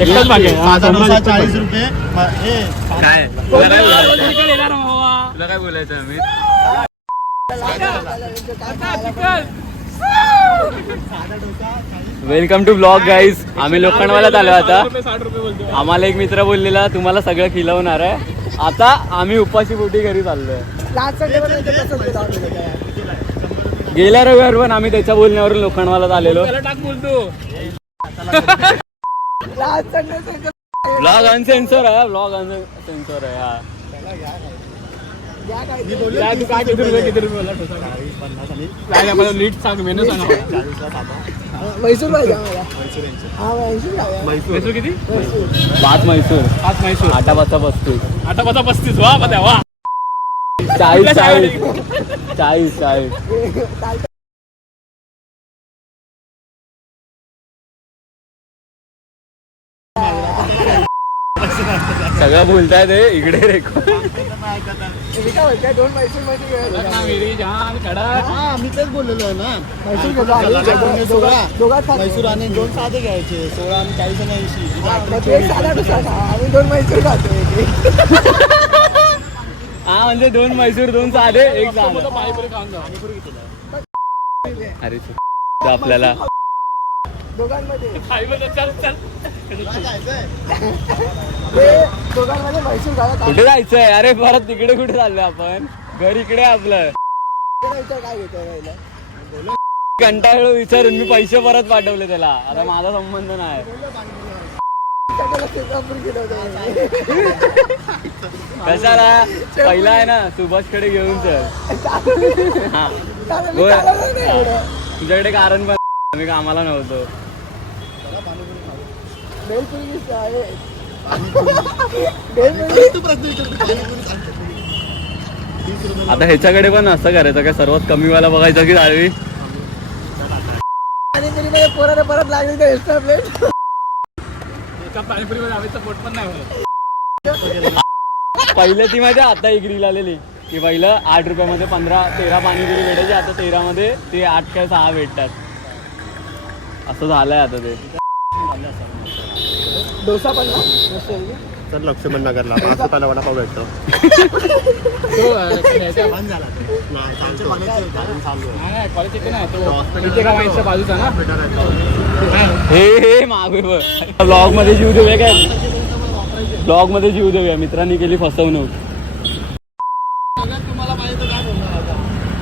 एकटाच बाकी आहे. साधा डोसा 40 रुपये. काय तुला काय बोलायचं मी वेलकम टू ब्लॉग गाईज. आम्ही लोखंडवाल्यात आलो आता. 60 रुपये बोलतो. आम्हाला एक मित्र बोललेला तुम्हाला सगळं खिलवणार आहे. आता आम्ही उपाशी पोटी घरी चाललोय. गेल्या रविवार पण आम्ही त्याच्या बोलण्यावरून लोखंडवाल्यात आलेलो. त्याला टाक बोलतो. ब्लॉग अनसेन्सर आहे. ब्लॉग अनसेन्सर आहे. हा त्या तू काय किती रुपये बोला ठोसा काय आम्हाला नीट सांग मेनू सांग. मैसूर मैसूर किती 5 मैसूर 5 मैसूर 8 5 35 8 5 35 वा बघा वा 40 सगळं बोलताय ते इकडे रेकॉर्ड. मिरी जान कडक. मी तेच बोललेलो आहे ना. मैसूर आणि 2 साधे घ्यायचे. 16 आणि 40 आणि 80. आम्ही 2 मैसूर खातो. हा म्हणजे 2 मैसूर 2 साधे 1 साधा. पाणीपुरी खाऊन जा. अरे आपल्याला दोघांमध्ये चल चल दोघांमध्ये मैसूर खाला. कुठे जायचंय? अरे परत तिकडे कुठे चाललोय आपण? घर इकडे आपलं. काय घेतो कंटाळलो विचारून मी पैसे परत पाठवले त्याला. आता माझा संबंध नाही. कशाला पहिला आहे ना सुभाषकडे घेऊन चल. हा बोल. तुझ्याकडे कारण पण मी कामाला नव्हतो. आता ह्याच्याकडे पण असं करायचं काय सर्वात कमीवाला बघायचं की डाळवी. पोराने परत लागली तर एक्स्ट्रा प्लेट. एका पाणीपुरीमध्ये आवेचा पोट पण नाही होत. पहिलं ती माझ्या आता एक रील आलेली की पहिलं 8 रुपयामध्ये 13 पाणीपुरी भेटायची. आता 13 मध्ये ते 8 काय 6 भेटतात. असं झालंय आता ते. डोसा पण तर लक्ष्मण नगरला 5 रुपयाला वडापाव भेटतो. कॉलेज इथे नाही तो इथे का माहिती बाजूचा ना. हे मागे ब्लॉग मध्ये जीव देऊया काय? ब्लॉग मध्ये जीव देऊया. मित्रांनी केली फसवणूक. तुम्हाला पाहिजे काय बोलणार आता?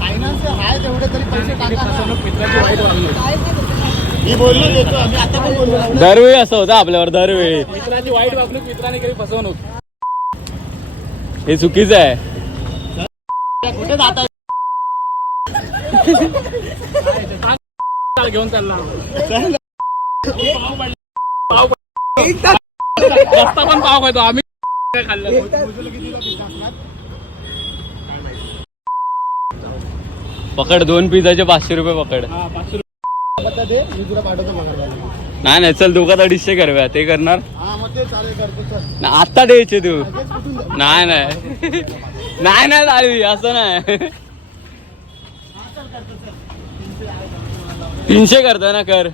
फायनान्स आहे तेवढे तरी पैसे टाका. मित्राची वाईट वागणूक. मी बोललो देतो. आम्ही आता पण बोललो. दरवेळी असं होतं आपल्यावर. दरवेळी मित्राची वाईट वागणूक मित्राने केली फसवणूक. हे चुकीचं आहे. कुठे जाता? घेऊन चालला रस्ता पण पाव खायचो आम्ही. काय खाल्लं पकड 2 पिझ्झाचे 500 रुपये पकड. 500 मी तुला पाठवतो मग. नाही चल दोघात 250 करूया. ते करणार हा मग ते चालेल करतो सर. आता द्यायचे तू. नाही डाळवी असं नाही. 300 करतोय ना कर.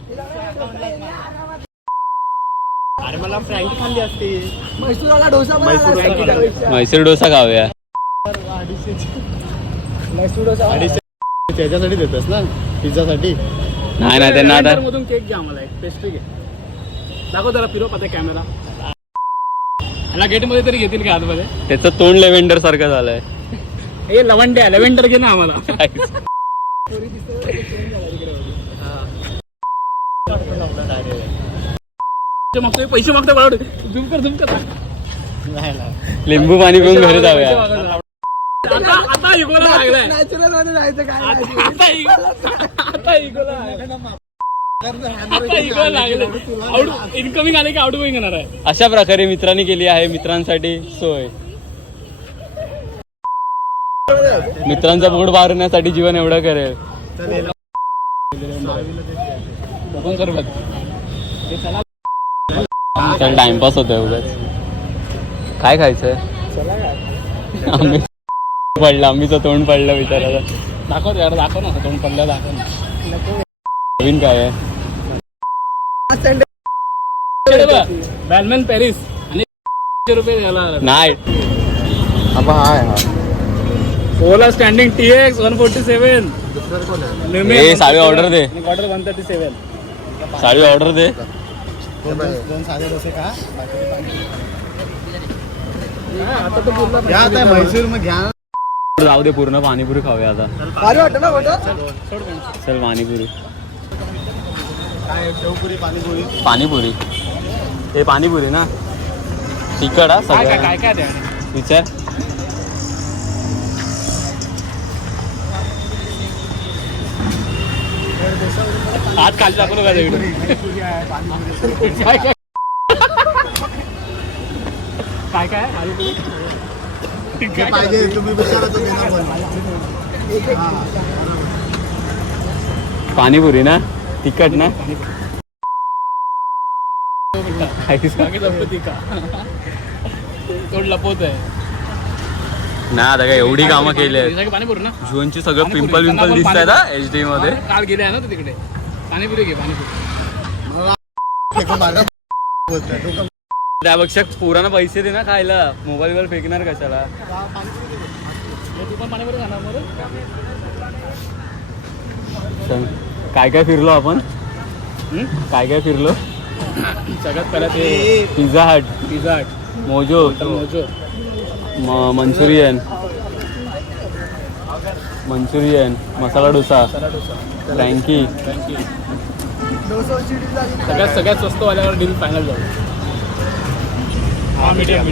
अरे मला फ्रँकी खाल्ली असते. मैसूरवाला डोसा पण आला असता. मैसूर डोसा खाऊया. मैसूर डोसा 250 त्याच्यासाठी देतोस ना पिझ्झासाठी. नाही त्यांना आता मधून केक घ्या मला एक पेस्ट्री घे. दाखव जरा फिरव आता कॅमेरा. याला गेट मध्ये तरी घेतील का आतमध्ये? त्याचं तोंड लेव्हेंडर सारखं झालंय. हे लवंडे लेव्हेंडर घे ना आम्हाला. मागतोय पैसे मागतोय मला. झूम कर लिंबू पाणी पिऊन घरी जाऊया. आता इगोला लागलाय. नॅचरल मध्ये जायचं काय आता इगोला लागलाय. इनकमिंग आले की आउटगोईंग येणार आहे. अशा प्रकारे मित्रांनी केली आहे मित्रांसाठी सोय. मित्रांचा पोट भरण्यासाठी जीवन एवढं करेल. चल टाइमपास होतोय उगाच. काय खायचंय? आम्ही पडलं. आम्हीचं तोंड पडलं विचारायला. दाखव यार दाखव ना तोंड पडलं दाखव ना. नवीन काय आहे? बॅलमॅन पॅरिस आणि रुपये झाला नाही ओला स्टँडिंग TX 147 ए, साडी ऑर्डर दे. ऑर्डर 137 साडी ऑर्डर दे. दोन साधे डोसे का आता तो बोलला घ्या आता म्हैसूर मग घ्या जाऊ दे पूर्ण पाणीपुरी खाऊया आता. भारी वाटतं ना फोटो चल पाणीपुरी काय शेवपुरी पाणीपुरी पाणीपुरी हे पाणीपुरी ना तिखट हा काय काय सगळं काय काय द्या विचार. आज खाली दाखवलं का काय काय काय काय आलू पाहिजे तुम्ही विचारा तो देणार पण. पाणीपुरी ना तिखट ना तोड लपवत आहे ना आता काय एवढी कामं केली आहेत. पाणीपुरी ना जुनची सगळं पिंपल विंपल दिसत आहेत हा HD मध्ये. काल गेले आहे ना तू तिकडे पाणीपुरी घे पाणीपुरी बोलतोय. डोकं त्यापेक्षा पोरांना पैसे दे ना खायला. मोबाईल वर फेकणार कशाला. तू पण पाणीपुरी खाणार मग चल. काय काय फिरलो आपण काय काय फिरलो. सगळ्यात पहिला ते Pizza Hut mojo Manchurian masala dosa Frankie. सगळ्यात स्वस्त वाल्यावर डील फायनल जाऊ. हा मीडियम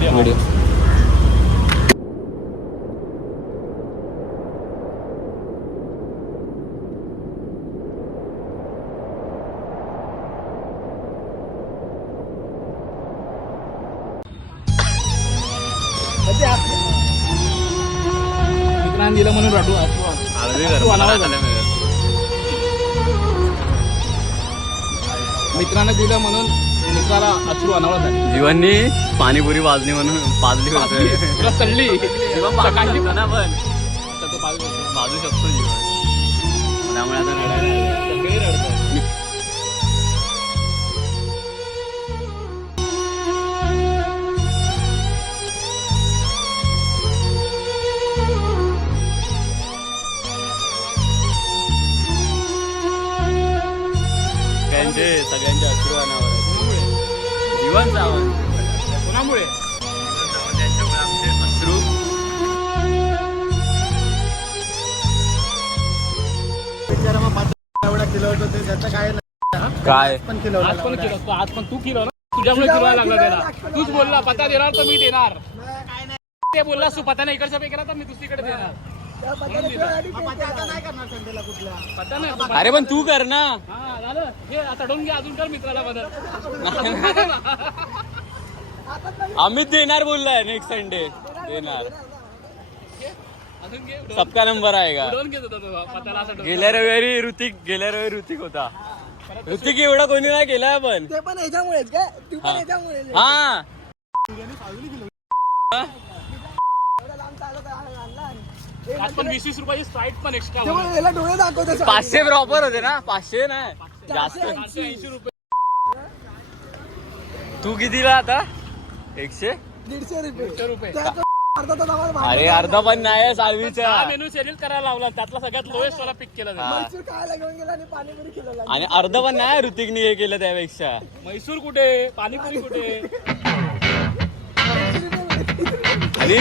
मित्रांनी दिलं म्हणून मित्रांना दिलं म्हणून मित्राला अश्रू अनावळत आहे. जीवननी पाणीपुरी पाजली म्हणून पाजली होते. तुला चढली सकाळची ना पण तर तो पाजू शकतो. पाजू शकतो जीवन. त्यामुळे आता रडायला सगळे रडतात. सगळ्यांचे अश्रू अनावर आहेत. जीवन जावं कोणामुळे त्यांच्यामुळे आमचे अश्रू. विचारा मग पाच एवढा किलो होतो ते त्याचं काय नाही. काय पण किलो आज पण केलं असतं. आज पण तू केलं ना तुझ्यामुळे किरवायला लागला त्याला. तूच बोलला पत्ता देणार तर मी देणार. ते बोलला तू पत्ता नाही इकडच्या केला तर मी दुसरीकडे देणार. नाही करणार संडेला कुठल्या पत्ता नाही. अरे पण तू कर ना. हा झालं हे चढवून घे अजून कर मित्राला बदल. अमित देणार बोललाय नेक्स्ट संडे देणार. अजून घे सबका नंबर आएगा. उडवून घेत होता तो पत्ताला असं डोक्यात. गेल्या रविवारी ऋतिक होता. ऋतिक एवढा कोणी नाही केला पण. ते पण ह्याच्यामुळेच काय तू पण ह्याच्यामुळेच हा आज पण 20 रुपयाची स्प्राईट पण एक्स्ट्रा. त्यामुळे याला डोळे दाखवतो 500 प्रॉपर होते ना. 500 नाही जास्त. 80 रुपये. तू कितीला आता 100 150 रुपये. त्यात अर्धा तास आम्हाला भाडं अरे अर्धा पण नाही सालवीचा. हा मेनू शेड्यूल करायला लावला त्यातला सगळ्यात लोएस्ट वाला पिक केला त्यांनी. म्हैसूर खायला घेऊन गेला आणि पाणीपुरी केलं आणि अर्ध पण नाही ऋतिकने हे केलं त्यापेक्षा. म्हैसूर कुठे पाणीपुरी कुठे आणि